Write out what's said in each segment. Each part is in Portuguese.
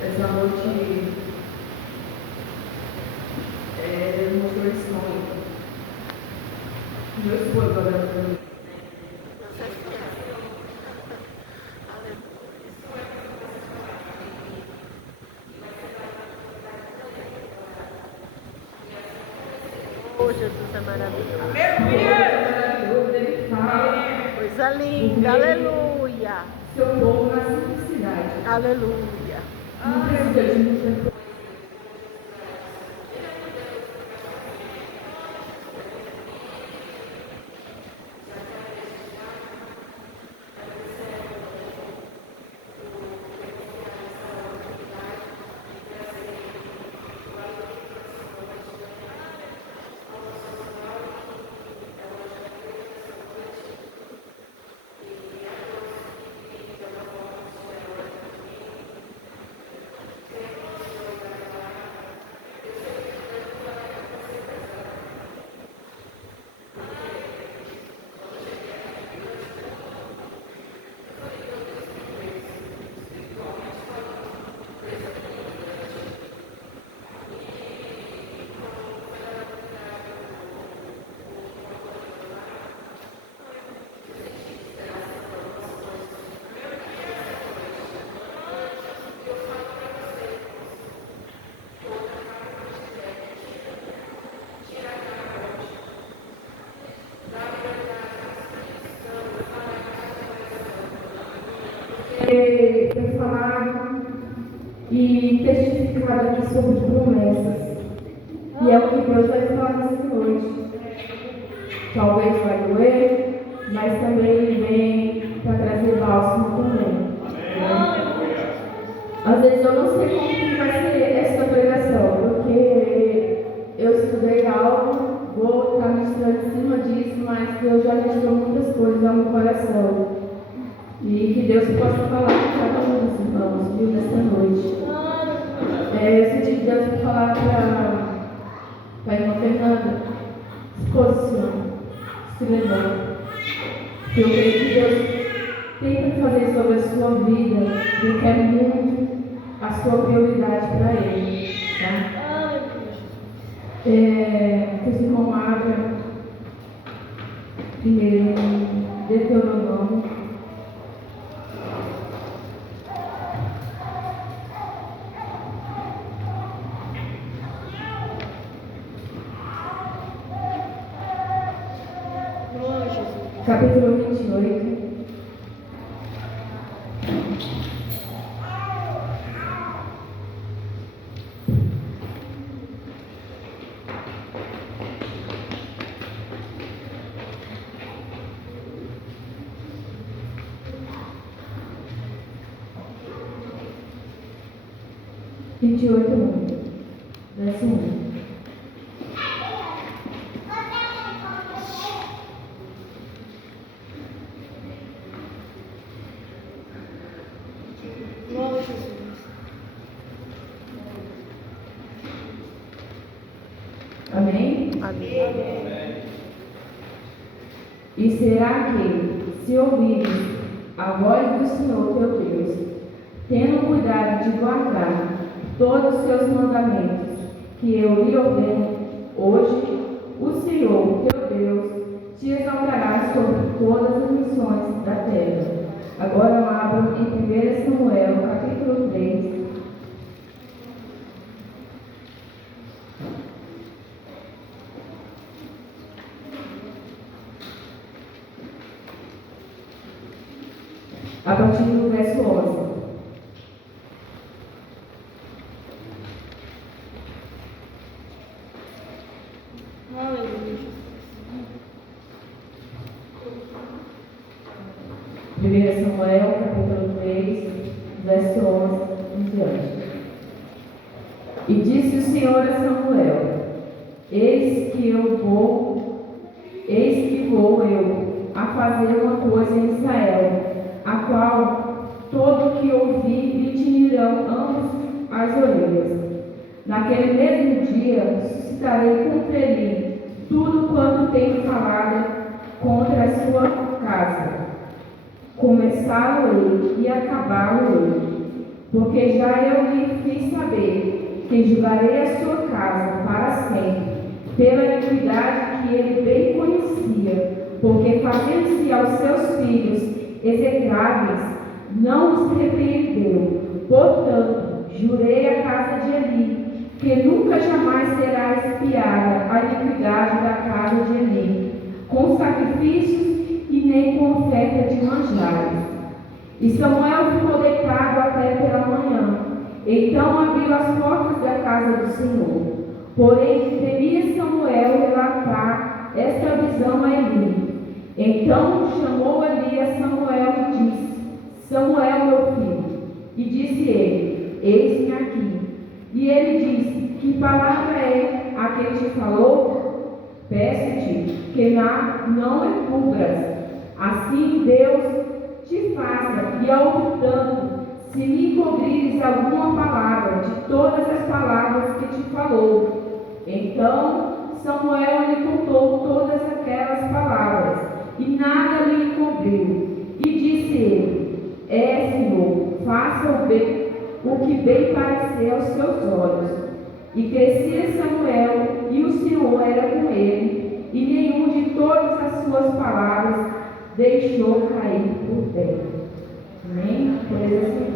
Essa noite mostrou esse sonho. Meu esposo olhando para mim. Oh, Jesus é maravilhoso. Coisa linda, aleluia. Seu povo na simplicidade. Aleluia. Não precisa de muita coisa. Tem falado e testificado aqui sobre promessas. E é o que Deus vai falar nessa noite. Talvez vai doer, mas também Ele vem para trazer bálsamo também. Às vezes eu não sei como que vai ser essa pregação, porque eu estudei algo, vou estar ministrando em cima disso, mas Deus já ministrou muitas coisas ao meu coração. E que Deus possa falar com cada um dos irmãos, viu, nessa noite. Eu senti Deus para falar para a irmã Fernanda, se posicione, se levante. Eu creio que Deus tem para fazer sobre a sua vida, Ele quer muito a sua prioridade para Ele. Tá? Os irmãos abram primeiro Deuteronômio. Capítulo 28. Verso 1. Amém? Amém. E será que, se ouvires a voz do Senhor teu Deus, tendo cuidado de guardar todos os seus mandamentos, que eu lhe ordeno hoje, o Senhor teu Deus te exaltará sobre todas as nações da terra. Agora abram em 1 Samuel, capítulo 3. A partir do verso 11. Primeiro Samuel, capítulo 3, verso 11 em diante. E disse o Senhor a Samuel: Eis que vou eu a fazer uma coisa em Israel, a qual todo que ouvir lhe tinirão ambos as orelhas. Naquele mesmo dia suscitarei contra ele tudo quanto tenho falado contra a sua casa, começá-lo ele e acabá-lo ele. porque já eu lhe fiz saber que julgarei a sua casa para sempre, pela iniquidade que ele bem conhecia, porque fazendo-se aos seus filhos execráveis, não os repreendeu. Portanto, jurei à casa de Eli, que nunca jamais será expiada a iniquidade da casa de Eli, com sacrifícios e nem com oferta de manjares. E Samuel ficou deitado até pela manhã. Então abriu as portas da casa do Senhor. Porém, temia Samuel relatar esta visão a Eli. Então chamou Eli a Samuel e disse: Samuel, meu filho. E disse ele: Eis-me aqui. E ele disse: Que palavra é a que te falou? Peço-te que não encubras. Assim Deus te faça, e ao tanto, se lhe encobrires alguma palavra de todas as palavras que te falou. Então Samuel lhe contou todas aquelas palavras, e nada lhe encobriu. E disse ele: Senhor, faça o que bem parecer aos seus olhos. E crescia Samuel, e o Senhor era com ele, e nenhum de todas as suas palavras deixou cair por terra. Amém? Pois assim.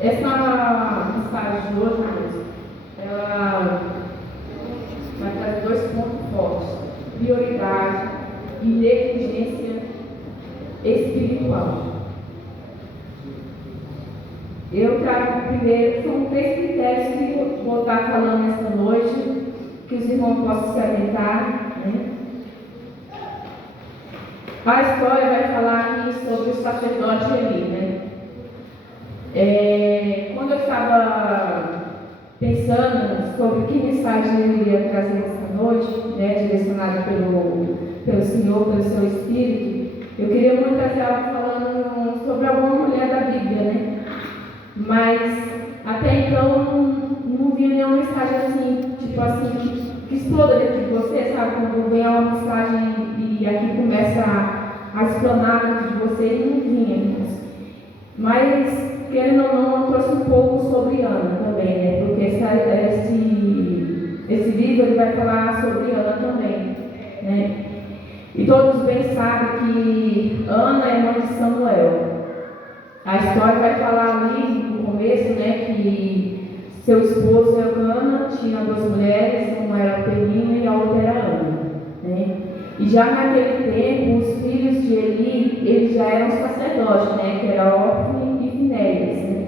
Essa mensagem de hoje, ela vai trazer 2 pontos fortes: prioridade e negligência espiritual. Eu trago primeiro, são 3 critérios que eu vou estar falando esta noite, que os irmãos possam se atentar, né? A história vai falar aqui sobre o sacerdote Eli, né? Quando eu estava pensando sobre que mensagem eu iria trazer esta noite, né, direcionada pelo Senhor, pelo seu Espírito, eu queria muito trazer algo falando sobre alguma mulher da Bíblia, né? Mas até então não vinha nenhuma mensagem assim, tipo assim, que exploda dentro de você, sabe? Quando vem uma mensagem e aqui começa a explanar dentro de você, não vinha. Mas, querendo ou não, eu trouxe um pouco sobre Ana também, né? Porque esse livro ele vai falar sobre Ana também, né? E todos bem sabem que Ana é mãe de Samuel. A história vai falar ali no começo, né, que seu esposo Elcana tinha 2 mulheres, uma era Penina e a outra era Ana, né? E já naquele tempo, os filhos de Eli, eles já eram sacerdotes, né, que era Ofni e Finéias, né?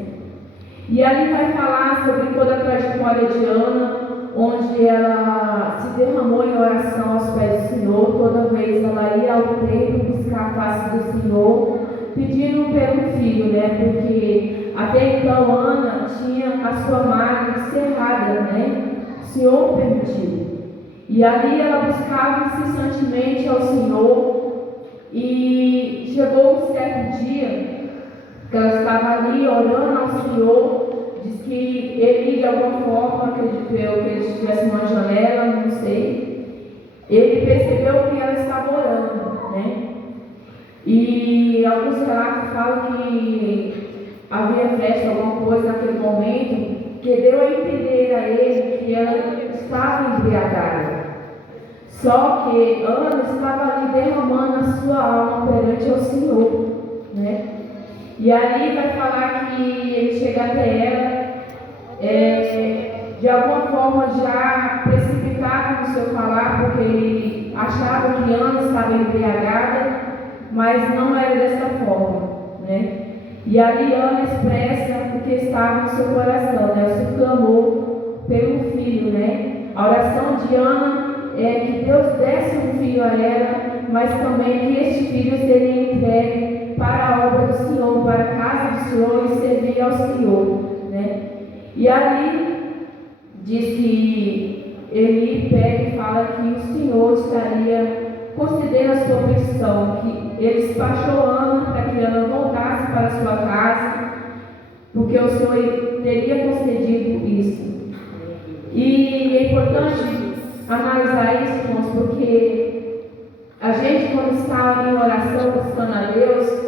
E ali vai falar sobre toda a trajetória de Ana, onde ela se derramou em oração aos pés do Senhor. Toda vez ela ia ao templo buscar a face do Senhor, pedindo pelo filho, né? Porque até então Ana tinha a sua madre cerrada, né? O Senhor permitiu. E ali ela buscava incessantemente ao Senhor. E chegou um certo dia que ela estava ali orando ao Senhor. Diz que ele, de alguma forma, acredito eu, que ele estivesse numa janela, não sei. Ele percebeu que ela estava orando, né? E alguns relatos falam que havia festa, alguma coisa naquele momento, que deu a entender a ele que ela estava embriagada. Só que Ana estava ali derramando a sua alma perante ao Senhor, né? E ali vai falar que ele chega até ela, de alguma forma já precipitado no seu falar, porque ele achava que Ana estava embriagada, mas não era dessa forma, né? E ali Ana expressa o que estava no seu coração, né? O seu clamor pelo filho, né? A oração de Ana é que Deus desse um filho a ela, mas também que este filho seria entregue para a obra do Senhor, para a casa do Senhor e servir ao Senhor, né? E ali diz que Eli pega e fala que o Senhor estaria concedendo a sua petição, que ele despachou Ana para que Ana voltasse para a sua casa, porque o Senhor teria concedido isso. E é importante analisar isso, irmãos, porque a gente, quando está em oração buscando a Deus,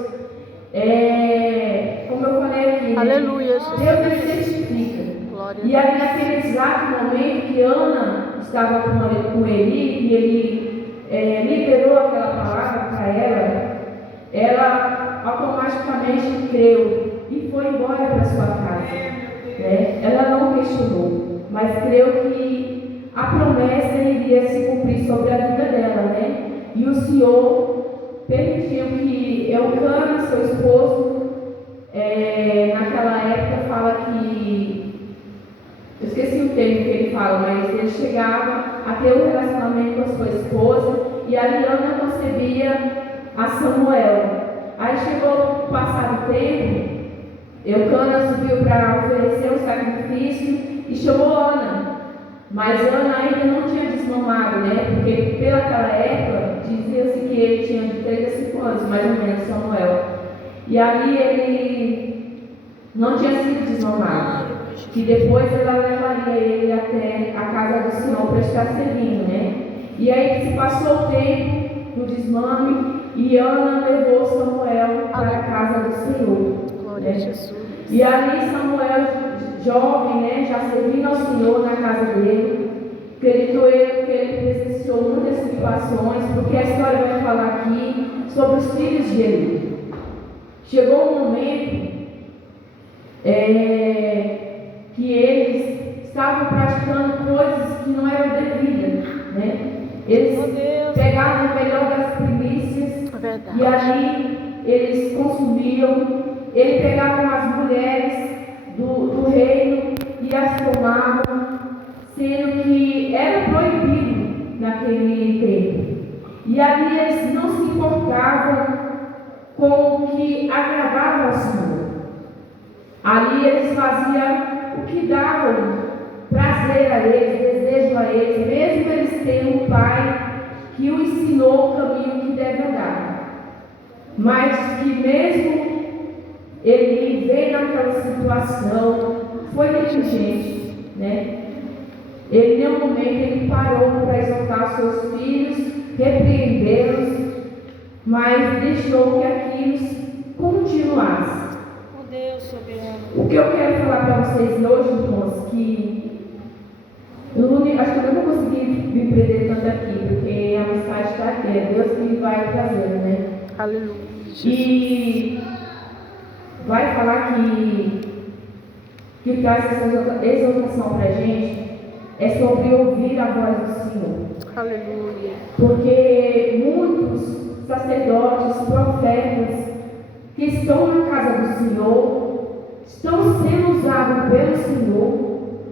como eu falei aqui, né? Aleluia, Jesus. Deus ele certifica. Glória E a ali naquele exato momento que Ana estava com Eli, e ele liberou aquela palavra para ela automaticamente creu e foi embora para sua casa. Né? Ela não questionou, mas creu que a promessa iria se cumprir sobre a vida dela, né? E o Senhor permitiu que Eucana, seu esposo, naquela época fala que, eu esqueci o termo que ele fala, mas ele chegava a ter um relacionamento com a sua esposa e a Ana concebia a Samuel. Aí chegou o passado tempo, Eucana subiu para oferecer um sacrifício e chamou Ana. Mas Ana ainda não tinha desmamado, né? Porque pelaquela época dizia-se que ele tinha de 3 a 5 anos, mais ou menos, Samuel. E ali ele não tinha sido desmamado. Que depois ela levaria ele até a casa do Senhor para estar servindo, né? E aí se passou o tempo do desmame e Ana levou Samuel para a casa do Senhor. Glória a Jesus. E ali Samuel, jovem, né, já servindo ao Senhor na casa dele, acredito eu que ele presenciou muitas situações, porque a história vai falar aqui sobre os filhos de Eli. Chegou um momento que eles estavam praticando coisas que não eram devidas, né? Eles pegavam o melhor das primícias e ali eles consumiam. Ele pegava as mulheres do reino e as tomavam, sendo que era proibido naquele tempo. E ali eles não se importavam com o que agradava ao Senhor. Ali eles faziam o que dava prazer a eles, desejo a eles, mesmo eles tendo um pai que o ensinou o caminho que deve andar. Mas que mesmo ele veio naquela situação, foi negligente, né? Ele, em nenhum momento, ele parou para exaltar seus filhos, repreendê-los, mas deixou que aquilo continuasse. Oh Deus soberano. O que eu quero falar para vocês hoje, irmãos, que acho que eu não vou conseguir me prender tanto aqui, porque a mensagem está aqui, é Deus que vai trazendo, né? Aleluia. E vai falar que traz essa exortação para a gente é sobre ouvir a voz do Senhor. Aleluia. Porque muitos sacerdotes, profetas que estão na casa do Senhor estão sendo usados pelo Senhor,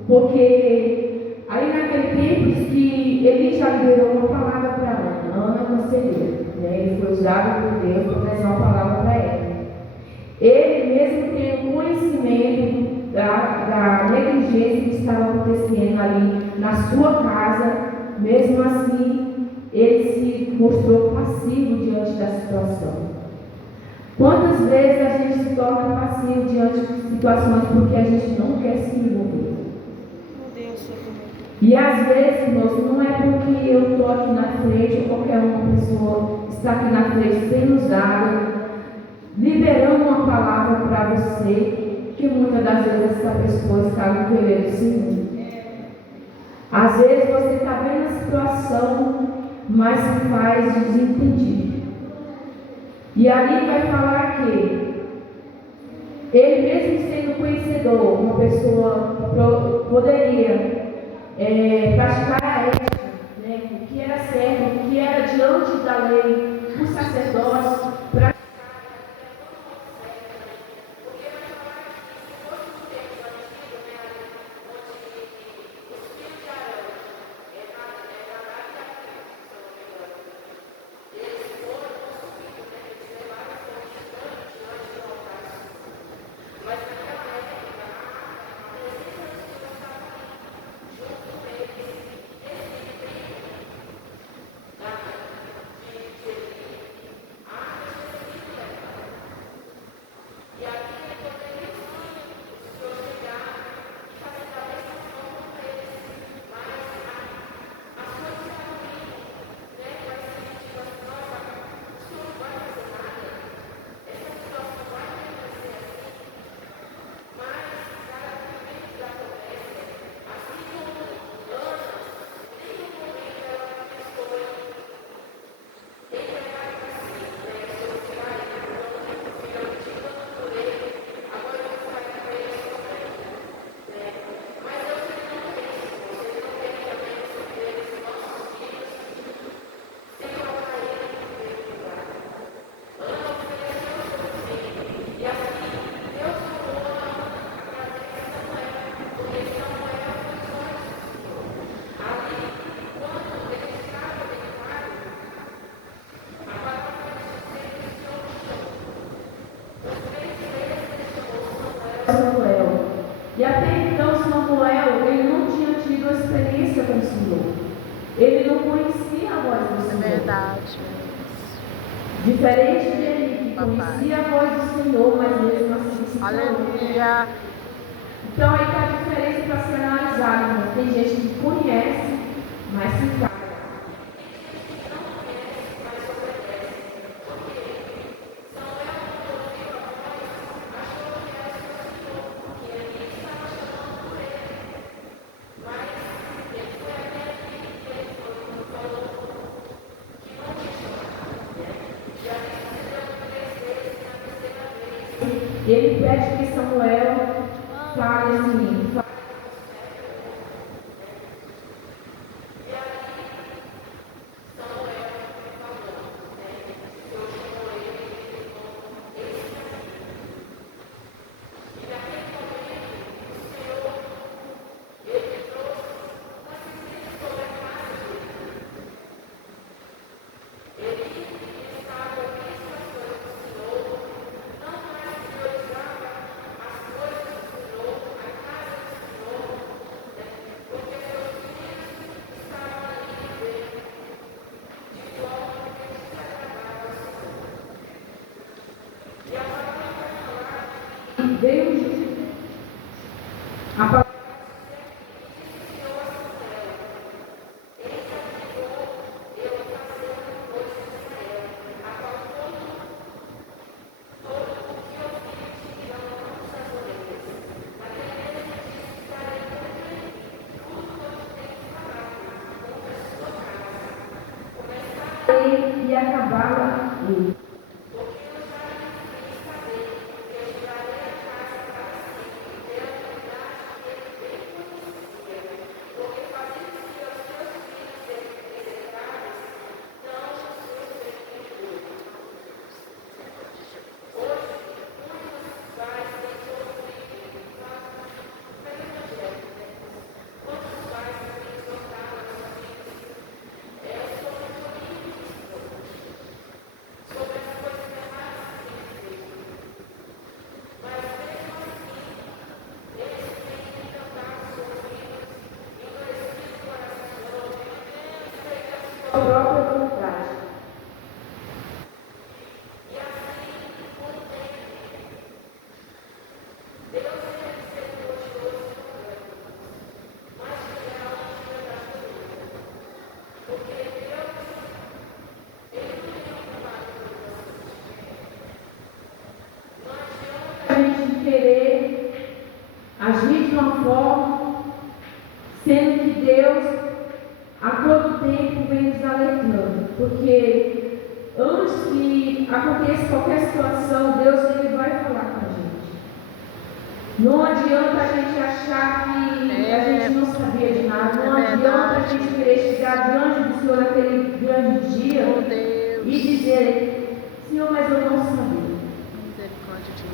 porque aí naquele tempo diz que ele já liberou uma palavra para Ana conselheira, né? Ele foi usado por Deus para trazer uma palavra para ela. Ele mesmo tem o conhecimento da negligência que estava acontecendo ali na sua casa, mesmo assim, ele se mostrou passivo diante da situação. Quantas vezes a gente se torna passivo diante de situações porque a gente não quer se envolver? E às vezes, irmãos, não é porque eu estou aqui na frente ou qualquer uma pessoa está aqui na frente sendo usada, liberando uma palavra para você, que muitas das vezes essa pessoa está no querer do Senhor. Às vezes você está vendo a situação, mas se faz desentendido. E ali vai falar que ele mesmo sendo conhecedor, uma pessoa poderia praticar a ética, né, o que era certo, o que era diante da lei, o sacerdócio, E até então Samuel, ele não tinha tido a experiência com o Senhor. Ele não conhecia a voz do É Senhor. verdade. Diferente de Eli, que conhecia a voz do Senhor, mas mesmo assim se calou. Aleluia. Então aí está a diferença para ser analisada. Né? Tem gente que conhece, mas se cala. Ele pede que Samuel fale assim. Veio a palavra. E acabava ele. A própria vontade. A gente querer agir de uma forma, sendo que Deus a todo tempo vem nos alertando, porque antes que aconteça qualquer situação, Deus ele vai falar com a gente. Não adianta a gente achar que a gente não sabia de nada, não adianta a gente querer chegar diante do Senhor naquele grande dia e dizer, Senhor, mas eu não sabia. Misericórdia de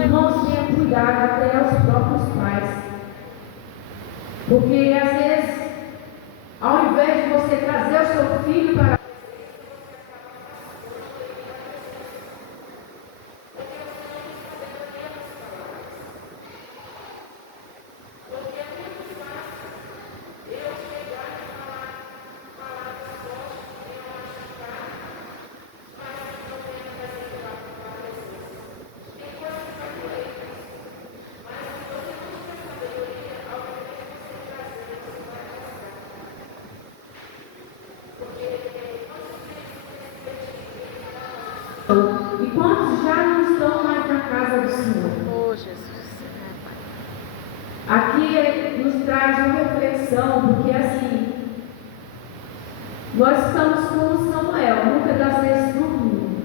Irmãos, tenha cuidado até aos próprios pais, porque às vezes, ao invés de você trazer o seu filho para e quantos já não estão mais na casa do Senhor? Oh, Jesus. Aqui nos traz uma reflexão, porque assim, nós estamos como Samuel, muitas das vezes dormindo.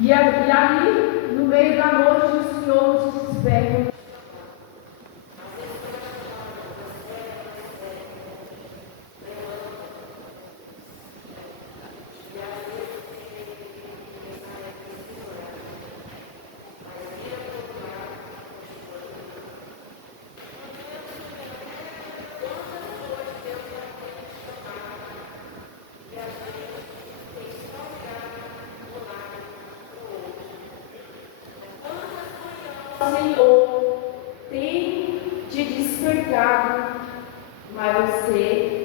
E ali, no meio da noite, o Senhor nos desperta. Senhor, mas você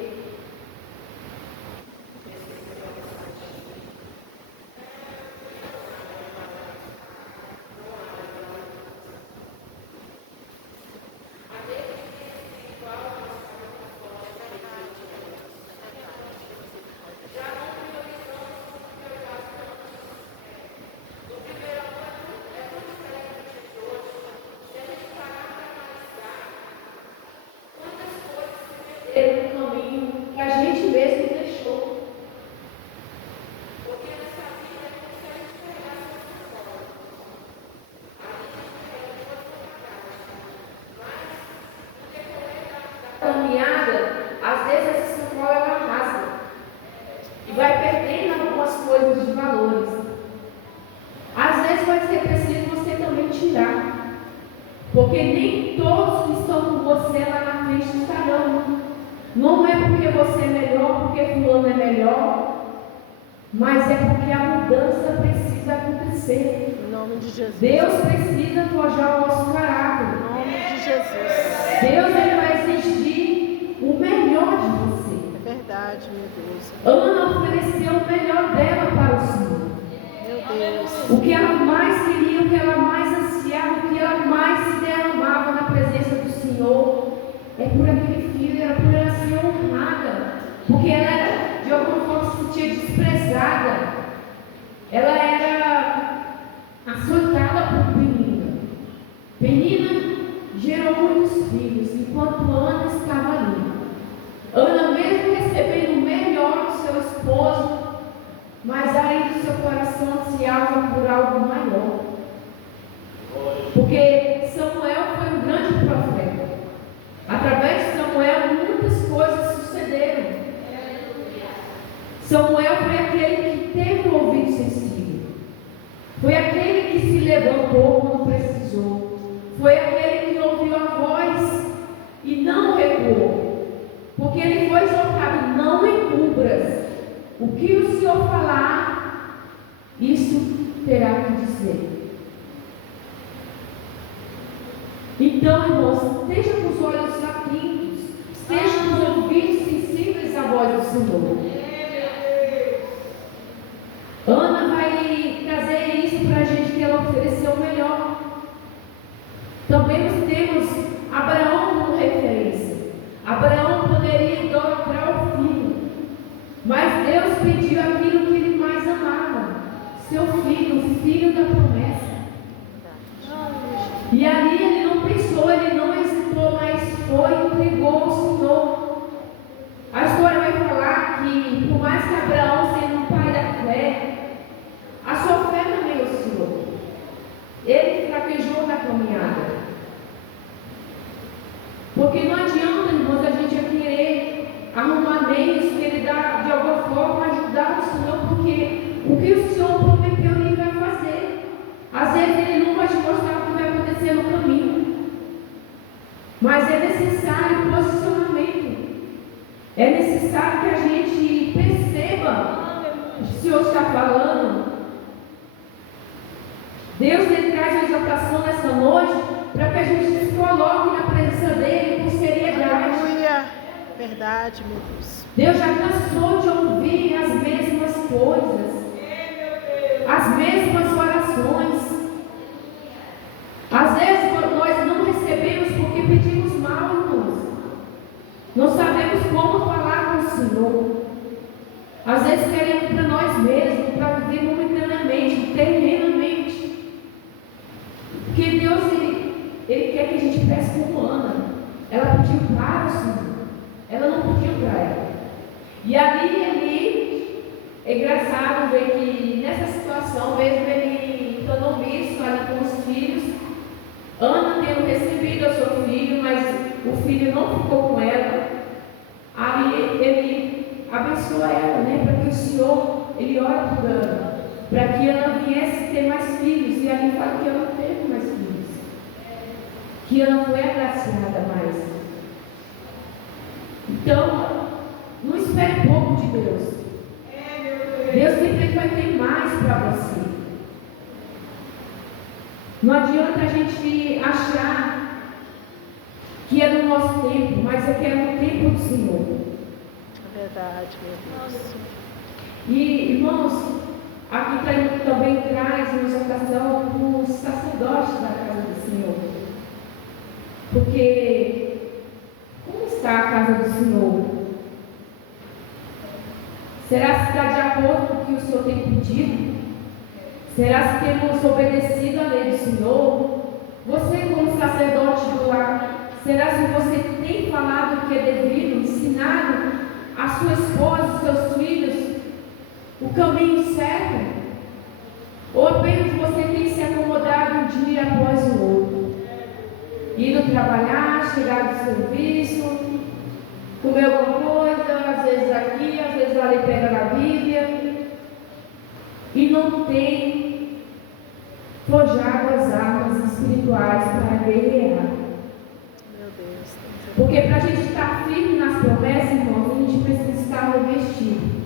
no caminho que a gente mesmo deixou. Porque nessa vida se a gente pegar essa caminhada, às vezes essa sacola ela rasga e vai perdendo algumas coisas de valores. Às vezes vai ser preciso você também tirar, porque nem todos que estão com você lá na frente estarão. Não é porque você é melhor, porque fulano é melhor, mas é porque a mudança precisa acontecer. Em nome de Jesus. Deus precisa forjar o nosso caráter. Em nome de Jesus. Deus ele vai exigir o melhor de você. É verdade, meu Deus. Ana ofereceu o melhor dela para o Senhor. Meu Deus. O que ela mais queria, o que ela mais ansiava, o que ela mais se derramava na presença do Senhor, é por aquele filho, era por ela ser honrada, porque ela era, de alguma forma, se sentia desprezada, ela era açoitada por Penina. Penina gerou muitos filhos, enquanto Ana estava ali. Ana, mesmo recebendo o melhor do seu esposo, mas ainda o seu coração ansiava por algo maior, porque Samuel foi um grande profeta. Através de Samuel, muitas coisas sucederam. Samuel foi aquele que teve o ouvido sensível. Foi aquele que se levantou quando precisou. Foi aquele que ouviu a voz e não recuou. Porque ele foi exortado: não encubras. O que o Senhor falar, isso terá que dizer. Então, irmãos, esteja com os olhos atentos, esteja com os ouvidos sensíveis à voz do Senhor. Ana vai trazer isso para a gente, que ela ofereceu o melhor. Também nós temos Abraão como referência. Abraão poderia idolatrar o filho, mas Deus pediu aquilo que ele mais amava, seu filho, o filho da promessa. E ali ele não pensou, ele não hesitou, mas foi e entregou ao Senhor. A história vai falar que, por mais que Abraão seja um pai da fé, a sua fé também oscilou. Ele fraquejou na caminhada. Porque não adianta, irmãos, a gente querer arrumar meios, querer dar, de alguma forma ajudar o Senhor, porque o que o Senhor prometeu ele vai fazer. Às vezes ele não vai te mostrar o que vai acontecer no caminho, mas é necessário posicionamento. É necessário que a gente perceba o que o Senhor está falando. Deus ele traz uma exaltação nessa noite para que a gente se coloque na presença dele com seriedade. Aleluia. Verdade, meu Deus. Deus já cansou de ouvir as mesmas coisas, as mesmas orações. Às vezes nós não recebemos porque pedimos mal, irmãos. Não sabemos como falar com o Senhor. Às vezes queremos para nós mesmos, para viver momentaneamente, terrenamente. Porque Deus, Ele quer que a gente peça como Ana. Ela pediu para o Senhor. Ela não pediu para ela. E ali, é engraçado ver que nessa situação, mesmo ele estando omisso ali com os filhos, Ana tendo recebido o seu filho, mas o filho não ficou com ela. Ali ele abençoa ela, né? Para que o Senhor, ele ora por Ana, para que ela viesse ter mais filhos. E ali fala que ela não teve mais filhos, que ela foi agraciada mais. Então, não espere pouco de Deus. Deus sempre vai ter mais para você. Não adianta a gente achar que é no nosso tempo, mas é que é no tempo do Senhor. É verdade, meu Deus. E, irmãos, aqui também traz uma exortação para os sacerdotes da casa do Senhor. Porque como está a casa do Senhor? Será que está de acordo com o que o Senhor tem pedido? Será que temos obedecido à lei do Senhor? Você, como sacerdote do lar, será que você tem falado o que é devido, ensinado a sua esposa, seus filhos, o caminho certo? Ou apenas você tem se acomodado um dia após o outro? Indo trabalhar, chegar do serviço, comer alguma coisa, às vezes aqui, às vezes ali pega na Bíblia, e não tem forjado as armas espirituais para guerrear. Meu Deus. Porque para a gente estar firme nas promessas, irmãos, a gente precisa estar revestido.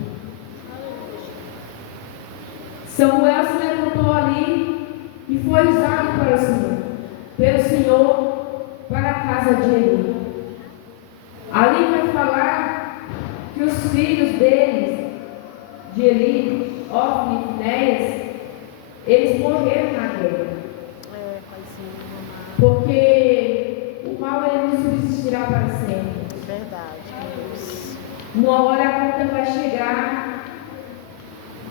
Samuel se levantou ali e foi usado para o Senhor, pelo Senhor, para a casa de Eli. Ali vai falar que os filhos deles, de Eli, Ofni e Finéias, eles morreram na guerra. Paizinho, amado. Porque o mal ele não subsistirá para sempre. Verdade, meu Deus. Uma hora a conta vai chegar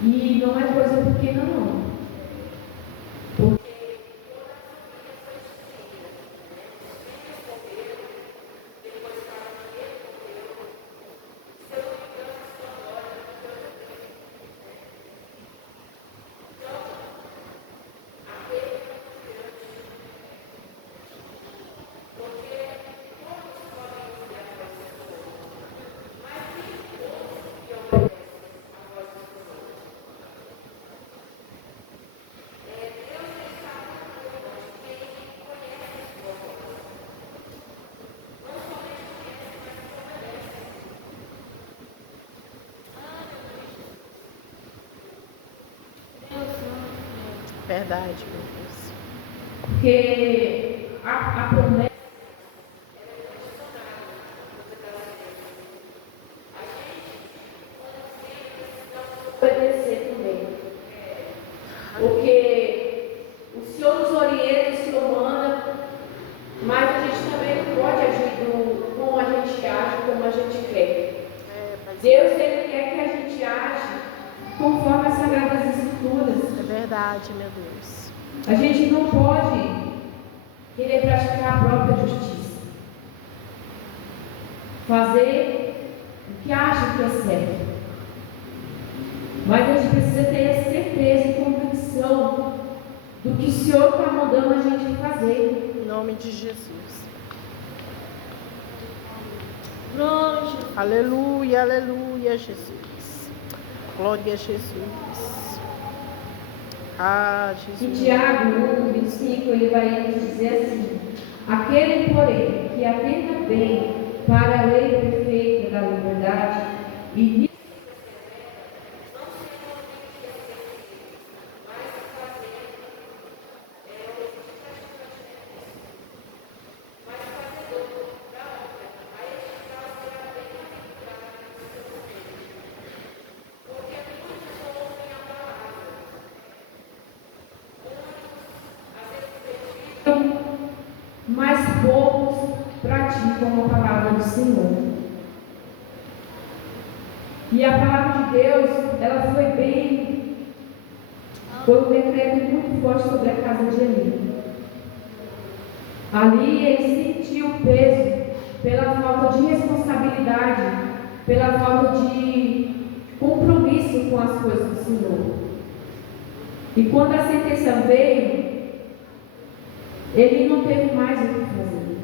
e não é coisa pequena não. Verdade, meu Deus. Porque a promessa obedecer também. Porque o Senhor nos orienta, o Senhor manda, mas a gente também não pode agir como a gente age, como a gente quer. Deus ele quer que a gente age conforme as Sagradas Escrituras. É verdade, meu Deus. A gente não pode querer praticar a própria justiça. Fazer o que acha que é certo. Mas a gente precisa ter certeza e convicção do que o Senhor está mandando a gente fazer. Em nome de Jesus. Aleluia, aleluia, Jesus. Glória a Jesus. Ah, Em Jesus. Tiago 1:25, ele vai nos dizer assim: aquele, porém, que atenta bem para a lei perfeita da liberdade e mais poucos praticam a palavra do Senhor. E a palavra de Deus, ela foi um decreto muito forte sobre a casa de Eli. Ali ele sentiu o peso pela falta de responsabilidade, pela falta de compromisso com as coisas do Senhor. E quando a sentença veio, ele não teve mais o que fazer.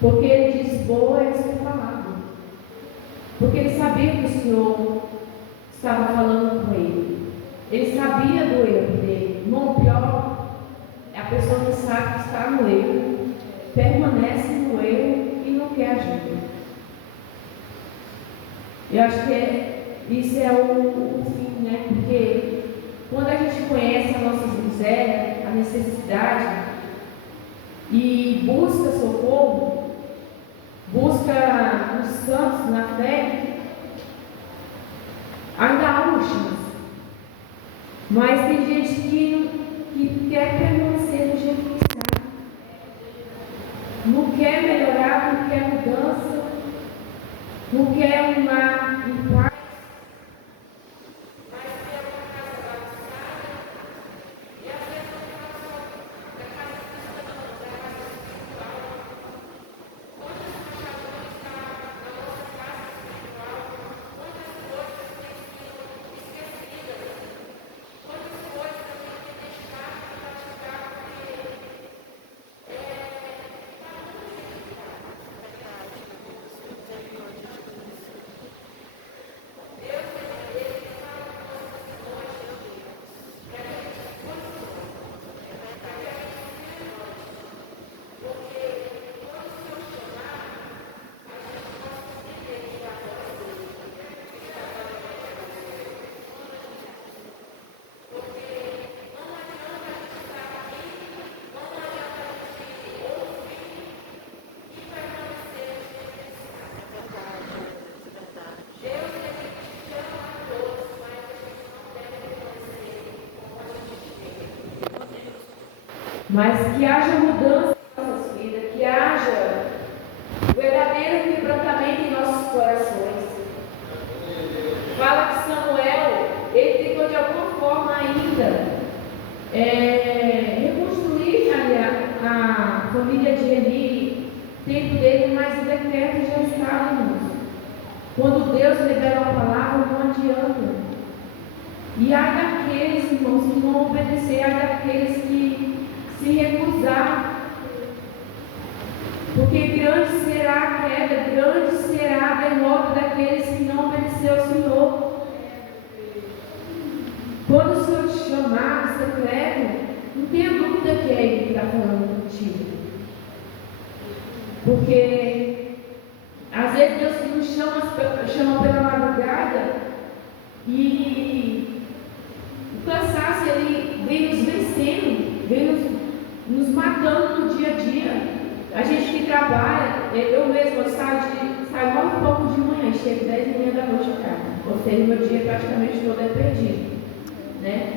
Porque ele disse: boa é a sua palavra. Porque ele sabia que o Senhor estava falando com ele. Ele sabia do erro dele. Irmão, pior é a pessoa que sabe que está no erro, permanece no erro e não quer ajuda. Eu acho que isso é o fim, né? Porque quando a gente conhece as nossas misérias, a necessidade, e busca socorro, busca os santos na fé, ainda há uma chance. Mas tem gente que quer permanecer do jeito que está. Não quer melhorar, não quer mudança, não quer um lar em paz. Mas que haja mudança em nossas vidas, que haja verdadeiro quebrantamento em nossos corações. Fala que Samuel, ele tentou de alguma forma ainda reconstruir a família de Eli, tempo dele, mas o decreto já estava, irmãos. Quando Deus libera uma palavra, não adianta. E há daqueles, irmãos, que não obedecer, há daqueles que se recusar, porque grande será a queda, grande será a derrota daqueles que não obedeceram ao Senhor. Quando o Senhor te chamar no secreto, não tenha dúvida que é Ele que está falando contigo, porque às vezes Deus nos chama pela madrugada e o cansaço ele vem nos vencendo, vem nos matando no dia a dia. A gente que trabalha, eu mesma saio 9h pouco de manhã, chego 10h30 da noite em casa. Ou seja, meu dia praticamente todo é perdido, né?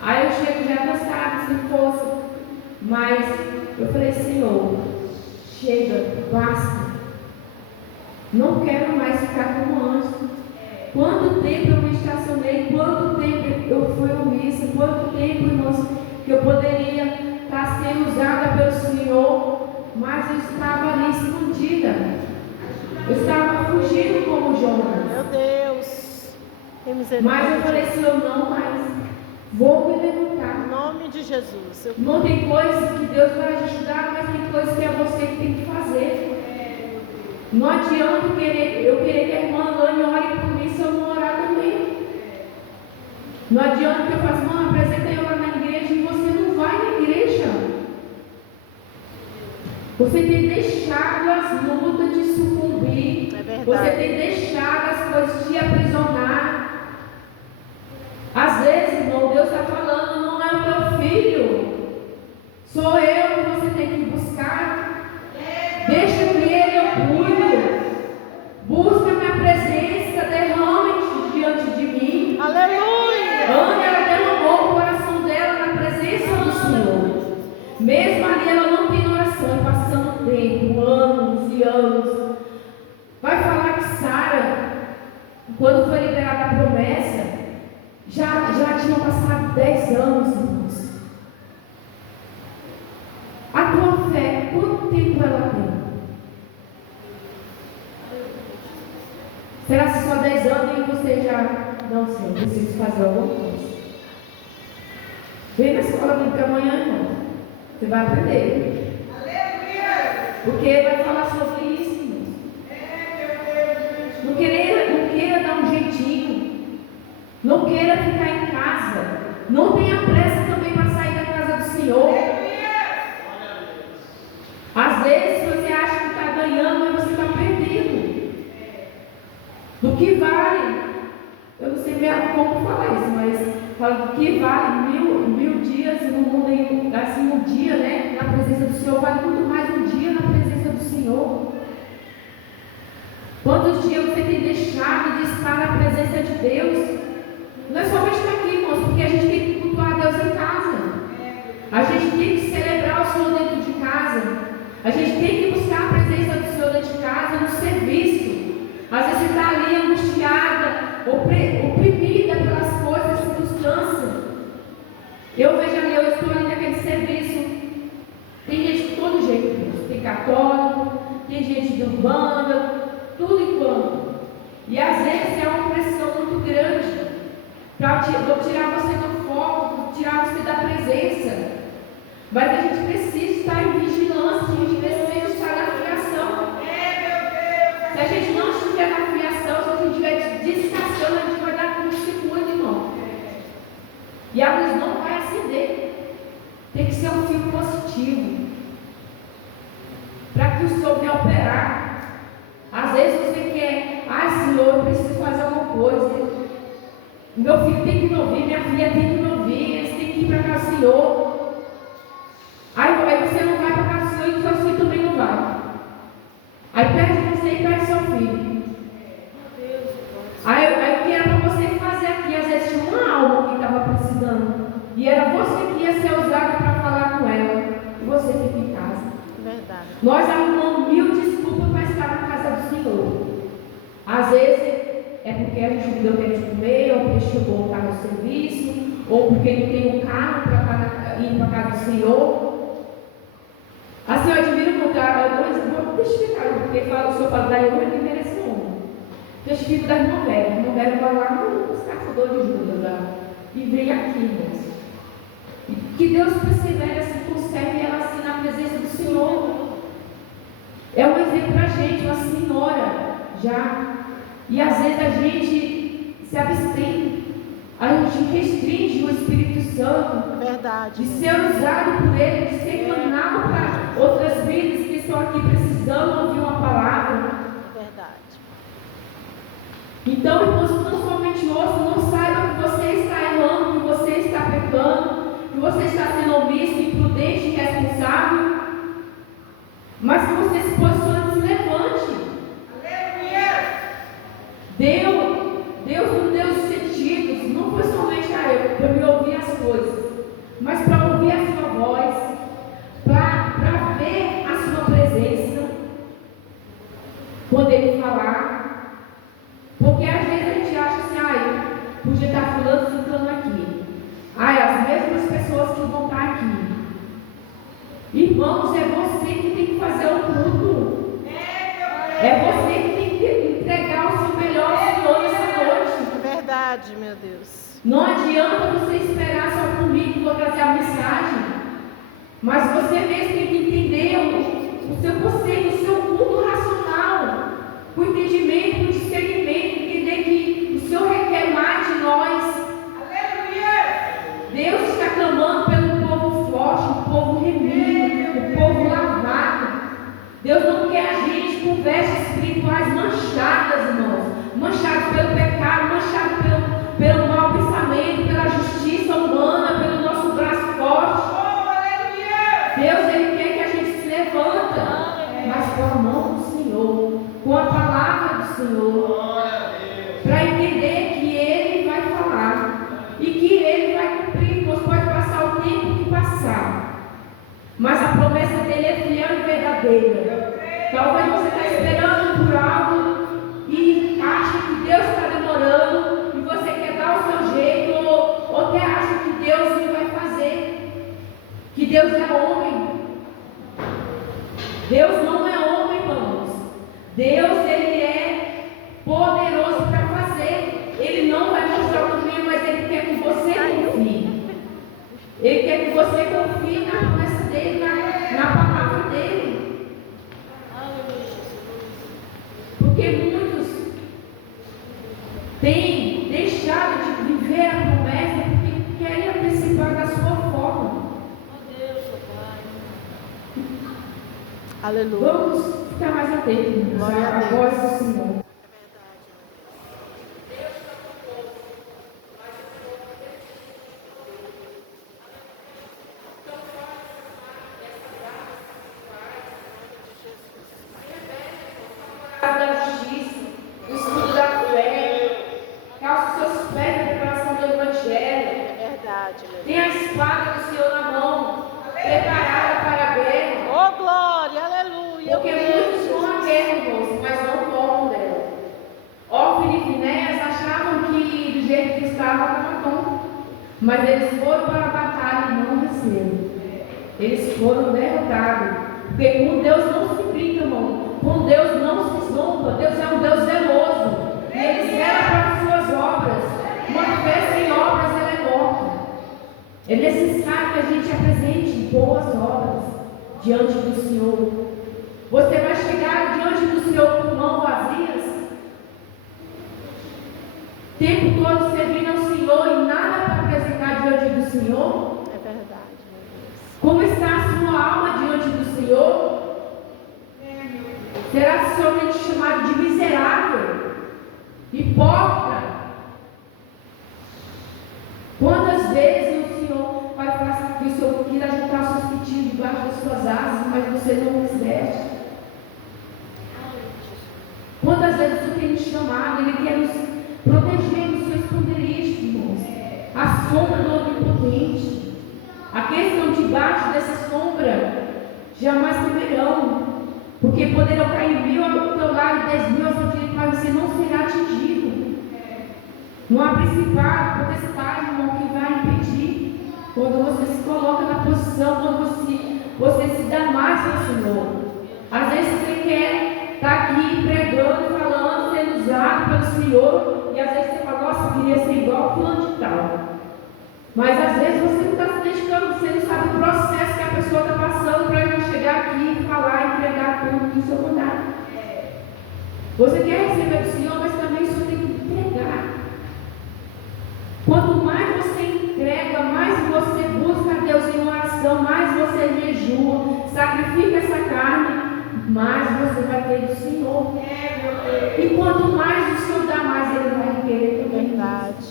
Aí eu chego já cansada, sem força. Mas eu falei, Senhor, chega, basta. Não quero mais ficar como antes. Quanto tempo eu me estacionei, quanto tempo eu fui omissa, quanto tempo, irmãos, que eu poderia estar sendo usada pelo Senhor, mas eu estava ali escondida. Eu estava fugindo como Jonas. Meu Deus, tem misericórdia. Mas eu falei, Senhor, não mais. Vou me levantar. Em nome de Jesus. Não tem coisas que Deus vai te ajudar, mas tem coisas que é você que tem que fazer. Não adianta eu querer que a irmã Lani ore por mim se eu não orar também. Não adianta que eu faça, irmã, apresenta eu lá na igreja e você não vai na igreja. Você tem deixado as lutas de sucumbir. Você tem deixado as coisas te aprisionar. Às vezes, irmão, Deus está falando, não é o teu filho. Sou eu que você tem que buscar. Deixa que Ele eu cuido. Busca minha presença, derrame-te diante de mim. Aleluia! Ana, ela derramou o coração dela na presença do Senhor. Mesmo ali ela não tem oração, passando tempo, anos e anos. Vai falar que Sara, quando foi liberada a promessa, já tinham passado 10 anos, irmãos. A tua fé, quanto tempo ela tem? Será que só 10 anos e você já... Não sei, preciso fazer alguma coisa. Vem na escola bíblica amanhã, irmão. Você vai aprender. Porque vai falar sobre isso, irmão. Não queira dar um jeitinho. Não queira ficar em casa. Não tenha pressa também para sair da casa do Senhor. Às vezes você acha que está ganhando, mas você está perdendo. Do que vale? Eu não sei mesmo como falar isso, mas fala do que vale mil dias no mundo, assim, um dia, né? Na presença do Senhor, vale muito mais um dia na presença do Senhor. estar na presença de Deus. Não é somente estar aqui, irmãos, porque a gente tem que cultuar Deus em casa. A gente tem que celebrar o Senhor dentro de casa. A gente tem que buscar a presença do Senhor dentro de casa, no serviço. Às vezes você está ali angustiada, oprimida pelas coisas, circunstâncias. Eu vejo ali, eu estou ali naquele serviço. Tem gente de todo jeito, tem católico, tem gente de umbanda, tudo enquanto. E às vezes é uma pressão muito grande para tirar você do foco, tirar você da presença. Mas a gente precisa estar em vigilância, a gente precisa estar na criação. Se a gente não estiver na criação, se a gente estiver descansando, a gente vai dar curto-circuito, irmão. E a luz não vai acender. Tem que ser um fio positivo. Para que o Senhor venha operar. Às vezes você quer, Senhor, eu preciso fazer alguma coisa. Meu filho tem que me ouvir, minha filha tem que me ouvir, eles têm que ir para casa do Senhor. Aí você não vai para casa do Senhor e o seu filho também não vai. Aí perde você e perde seu filho. Aí o que era para você fazer aqui, às vezes tinha uma alma que estava precisando. E era você que ia ser usado para falar com ela. E você fica em casa. Verdade. Nós arrumamos 1000 desculpas para estar na casa do Senhor. Às vezes é porque a gente não deu tempo de comer, ou porque chegou tarde no serviço, ou porque não tem um carro para ir para a casa do Senhor. Assim, eu admiro muito, vou testificar, porque o Senhor fala da irmã que merece o homem. Testifico da irmã velha. A irmã velha vai lá nos caçadores de Judas lá, e vem aqui, irmãos. Que Deus persevere assim, conserve ela assim na presença do Senhor. É um exemplo para a gente, uma senhora já. E às vezes a gente se abstém, a gente restringe o Espírito Santo. Verdade. De ser usado por Ele, de ser canal para outras vidas que estão aqui precisando ouvir uma palavra. Verdade. Então, irmãos, não somente ouça, não saiba que você está errando, que você está pecando, que você está sendo omisso, imprudente e irresponsável, mas que você se posicione e se levante. Deus nos deu os sentidos, não foi somente para me ouvir as coisas, mas para ouvir a sua voz, para ver a sua presença, quando Ele falar. Porque às vezes a gente acha assim, podia estar fulano ficando aqui. As mesmas pessoas que vão estar aqui. Irmãos, é você que tem que fazer o culto. É você que tem que entregar o seu melhor ao Senhor nessa noite. Verdade, meu Deus. Não adianta você esperar só por mim que vou trazer a mensagem. Mas você mesmo tem que entender o seu conceito, o seu culto racional, o entendimento, o discernimento, entender que o Senhor requer mais de nós. Aleluia! Deus está clamando pelo povo forte, o povo remido, o povo lavado. Deus não quer a gente com vestes espirituais manchadas, irmãos. Manchados pelo pecado, manchados pelo mau pensamento, pela justiça humana, pelo nosso braço forte. Deus, Ele quer que a gente se levanta, mas com a mão do Senhor, com a palavra do Senhor, para entender que Ele vai falar e que Ele vai cumprir. Pois pode passar o tempo que passar, mas a promessa dele é fiel e verdadeira. Talvez você está esperando por algo e acha que Deus está demorando e você quer dar o seu jeito, ou até acha que Deus não vai fazer, que Deus é homem. Deus não é homem, irmãos. Deus, Ele é poderoso para fazer. Ele não vai mostrar o caminho, mas Ele quer que você confie. Ele quer que você confie na promessa dEle, na palavra dEle. Porque muitos têm deixado de viver a promessa porque querem antecipar da sua forma. Aleluia. Vamos ficar mais atentos à voz do Senhor. Da justiça, o estudo da fé, Mas eles foram para a batalha e não venceram. Eles foram derrotados. Porque com Deus não se brinca, irmão. Com Deus não se zomba. Deus é um Deus zeloso. E Ele zela para as suas obras. Uma fé sem obras, ela é morta. É necessário que a gente apresente boas obras diante do Senhor. Você vai chegar diante do Senhor com mãos vazias? O tempo todo servindo ao Senhor e nada para apresentar diante do Senhor? É verdade, meu Deus. Como está a sua alma diante do Senhor? Será somente chamado de miserável, hipócrita? Quantas vezes o Senhor vai falar que o Senhor quis ajuntar os seus pedidos debaixo das suas asas, mas você não quiseste? Quantas vezes o tem nos chamado, Ele quer nos proteger dos seus esconderijos, irmãos, a sombra do Onipotente. Aqueles que estão debaixo dessa sombra jamais temerão, porque poderão cair 1000 ao teu lado e 10.000 ao seu direito, mas você não será atingido. Não há principado, potestade, irmão, que vai impedir quando você se coloca na posição, quando você se dá mais ao Senhor. Às vezes você quer estar aqui pregando, falando, sendo usado pelo Senhor, e às vezes você fala, nossa, eu queria ser igual fulano de tal. Mas às vezes você não está se dedicando, você não sabe o processo que a pessoa está passando para ela chegar aqui e falar e entregar tudo que o Senhor mandar. Você quer receber do Senhor, mas também o Senhor tem que entregar. Quanto mais você entrega, mais você busca a Deus em oração, mais você jejua, sacrifica essa carne, mais você vai ter do Senhor. E quanto mais o Senhor dá, mais Ele vai querer também. Verdade.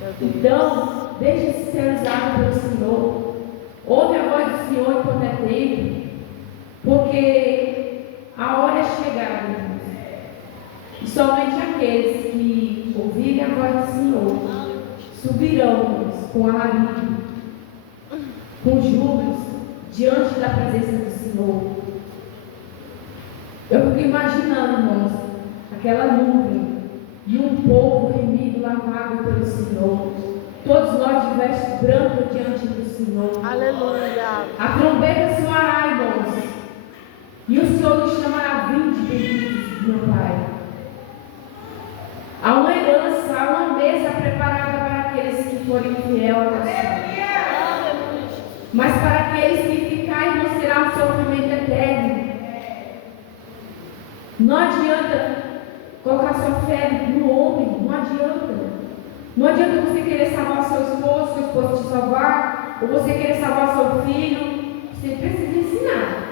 Meu Deus. Então, deixe-se ser usado pelo Senhor. Ouve a voz do Senhor enquanto é tempo, porque a hora é chegada, irmãos. E somente aqueles que ouvirem a voz do Senhor subirão, irmãos, com alívio, com júbilos, diante da presença do Senhor. Eu fico imaginando, irmãos, aquela nuvem e um povo remido, lavado pelo Senhor. Todos nós de vestes brancas diante do Senhor. Aleluia. A trombeta soará, irmãos. E o Senhor nos chamará, vinde, benditos, meu Pai. Há uma herança, há uma mesa preparada para aqueles que forem fiel ao Senhor. Mas para aqueles que ficarem, não será um sofrimento eterno. Não adianta colocar sua fé no homem, não adianta. Não adianta você querer salvar seu esposo te salvar, ou você querer salvar seu filho. Você precisa ensinar.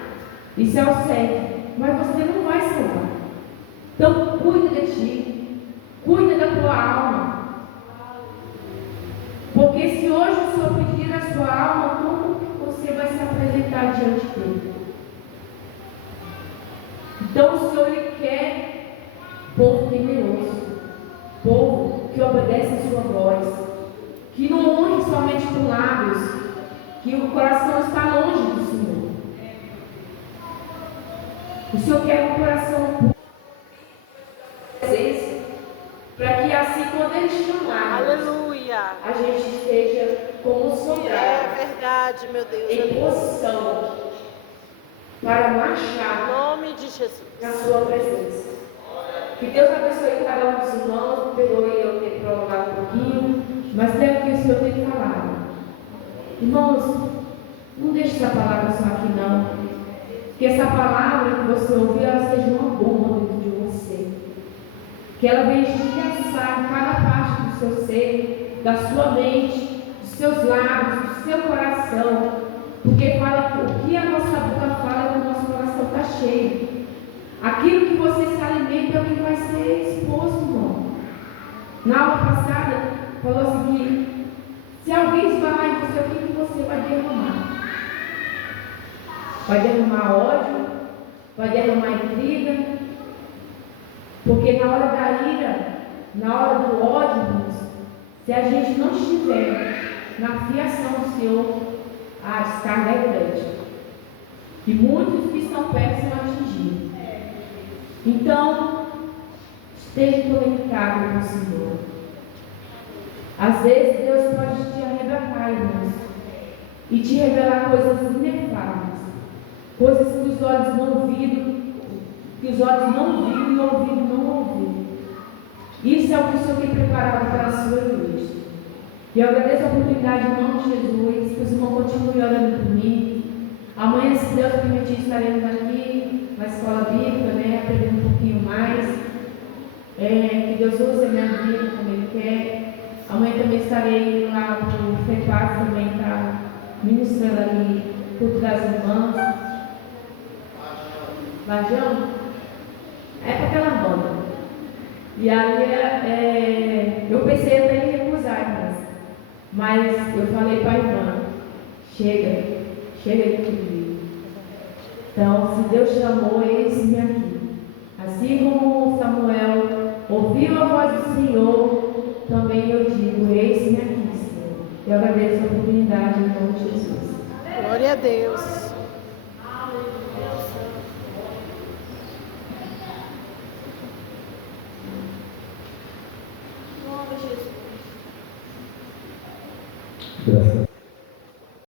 Isso é o certo, mas você não vai salvar. Então, cuida de ti, cuida da tua alma. Porque se hoje o Senhor pedir a sua alma, como você vai se apresentar diante dele? Então, o Senhor Ele quer povo temeroso, povo que obedece a sua voz, que não honre somente com lábios, que o coração está longe do Senhor. O Senhor quer um coração para que assim, quando Ele chamar, Aleluia. a gente esteja como um soldado, É verdade, meu Deus. em posição para Em marchar nome de Jesus. na sua presença. Que Deus abençoe cada um dos irmãos. Perdoe eu ter prolongado um pouquinho, mas tenho que o Senhor tem falado. Irmãos, não deixe essa palavra só aqui não. Que essa palavra que você ouviu, ela seja uma bomba dentro de você. Que ela venha estilhaçar em cada parte do seu ser, da sua mente, dos seus lábios, do seu coração. Porque fala o que a nossa boca fala, que o nosso coração está cheio. Aquilo que você se alimenta é o que vai ser exposto, irmão. Na aula passada, falou o seguinte: se alguém esbarrar em você, o que você vai derramar? Vai derramar ódio? Vai derramar intriga? Porque na hora da ira, na hora do ódio, irmãos, se a gente não estiver na fiação do Senhor, a descarga é grande. E muitos que estão perto são atingidos. Então, esteja conectado com o Senhor. Às vezes Deus pode te arrebatar, irmãos, e te revelar coisas inefáveis, coisas que os olhos não viram, que os olhos não viram e o ouvido não ouviu. Isso é o que o Senhor tem preparado para a sua igreja. E eu agradeço a oportunidade em nome de Jesus, que os irmãos continuem orando por mim. Amanhã, se Deus permitir, estaremos aqui na escola bíblica, né, aprendendo um pouquinho mais. Que Deus use a minha vida como Ele quer. Amanhã também estarei lá no FEPAS, também está ministrando ali culto das irmãs. Vajão? É para aquela banda. E aí eu pensei até em recusar, mas eu falei para a irmã, chega de tudo. Então, se Deus chamou, eis-me aqui. Assim como Samuel ouviu a voz do Senhor, também eu digo, eis-me aqui, Senhor. Eu agradeço a oportunidade em nome de Jesus. Glória a Deus. Graças